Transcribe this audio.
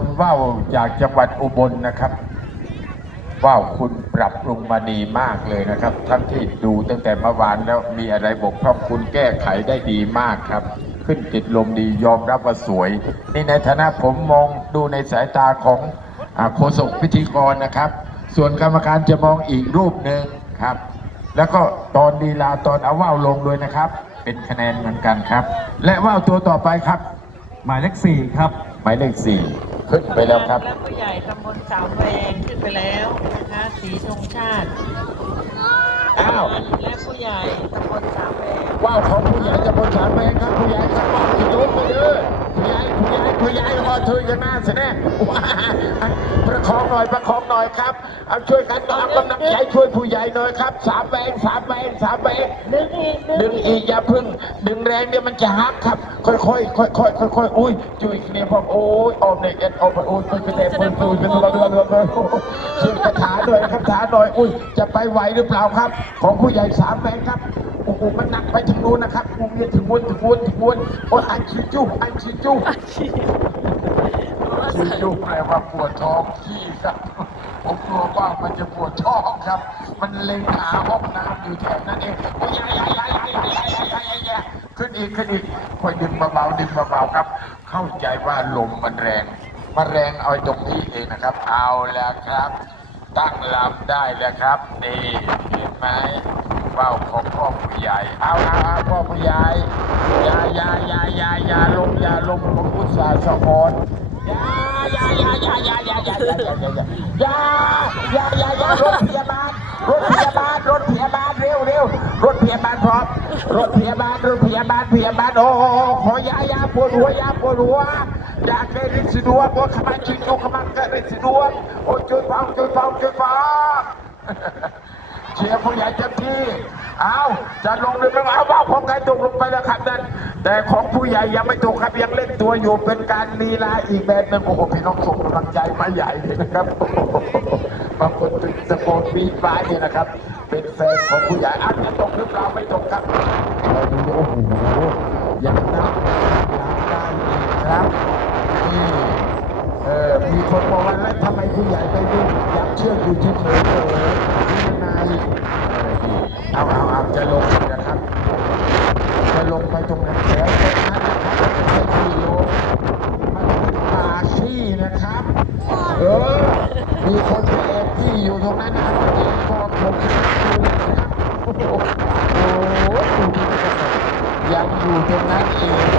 มว่าวจากจังหวัดอุบลนะครับว่าวคุณปรับปรุงมาดีมากเลยนะครับทั้งที่ดูตั้งแต่เมื่อวานแล้วมีอะไรบกพร่องคุณแก้ไขได้ดีมากครับ ขึ้นติดลมดียอมรับว่าสวย นี่ในฐานะผมมองดูในสายตาของอาโฆษกพิธีกรนะครับ ส่วนกรรมการจะมองอีกรูปหนึ่งครับ แล้วก็ตอนดีลาตอนเอาว่าวลงด้วยนะครับ เป็นคะแนนเหมือนกันครับ และว่าวตัวต่อไปครับ หมายเลขสี่ครับ หมายเลขสี่ ขึ้นไปแล้วครับและผู้ใหญ่ตำบลสามแวงขึ้นไปแล้วนะคะสีธงชาติอ้าวและผู้ใหญ่ตำบลสามแวงว่าวของผู้ใหญ่จะบนสามแมงครับผู้ใหญ่ครับว่าวที่ยกไปเด้อผู้ใหญ่ผู้ใหญ่ผู้ใหญ่ก็ถือกันหน้าเสน่ห์ว้าประค องหน่อยประคองหน่อยครับ เอาช่วยกันเอากำลังใจช่วยผู้ใหญ่หน่อยครับสามแมงสามแมงสามแมงดึงอีกดึงอีกอย่าพึ่ง ดึงแรงเดี๋ยวมันจะหักครับ ค่อยๆค่อยๆค่อยๆอุ้ยจุยเนี่ยพอโอ้ยออมเนี่ยเอ็ดออมโอ้ยเป็นแต่เป็นตูเป็นตัวตัวตัวตัวช่วยกระถาหน่อยครับถาหน่อยอุ้ยจะไปไหวหรือเปล่าครับ ของผู้ใหญ่สามแมงครับโอ้โหมันหนักไปถึงนู้นนะครับกูเนี่ยถึงวนถึงวนถึงวนโอ้ยอันชิจูอันชิจู ชื่อยกแปลว่าปวดท้องขี้ครับ ผมกลัวว่ามันจะปวดท้องครับ มันเล็งหาห้องน้ำอยู่แถวนั้นเองโอ้ยยายยายยายยายยายยายยายขึ้นอีกขึ้นอีกค่อยดึงเบาๆดึงเบาๆครับ เข้าใจว่าลมมันแรงมันแรงเอาตรงนี้เองนะครับ เอาแล้วครับ ตั้งลำได้แล้วครับ นี่เห็นไหมเป้าของพ่อผู้ใหญ่ เอาเอาเอาพ่อผู้ใหญ่ยายายายายายาลมยาลมผมอุตส่าห์สะออน อยาอยาอยาอยาอยาอยาอยาอยาอยาอยาอยายาอยาอยารถพยาบาลรถพยาบาลรถพยาบาลเร็วเร็วรถพยาบาลพร้อมรถพยาบาลรถพยาบาลพยาบาลโอ้โหขอยายาปวดหัวยาปวดหัวอยาเกลิสิดัวบัวขมันชิโนขมันเกลิสิดัวโอ้จุดฟังจุดฟังจุดฟัง เชียร์ผู้ใหญ่เต็มที่ เอาจะลงหรือไม่เอาว่าของใครตกลงไปแล้วครับนั่นแต่ของผู้ใหญ่ยังไม่ตกครับยังเล่นตัวอยู่เป็นการลีลาอีกแบบหนึงโอ้โหพี่น้องส่งกำลังใจมาใหญ่เลยนะครับบางคนถึงสปอร์ตบีฟ้าเนี่ยนะครับ เป็นแฟนของผู้ใหญ่อาจจะตกหรือเปล่าไม่ตกครับเราดูโอ้โหยังนับนับได้อีกครับนี่เออมีคนบอกว่าแล้วทำไมผู้ใหญ่ไปดูยักเชือกอยู่ที่เฉยๆนี่นายเออดี เอาเอาเอาจะลงนะครับ จะลงไปตรงนั้นแล้วนะครับจะไปขี่ลงมันปาชีนะครับ เออ มีคนไปแอบที่อยู่ตรงนั้นนะครับเองก็ผมนะครับโอ้โหอยังอยู่ตรงนั้นเอง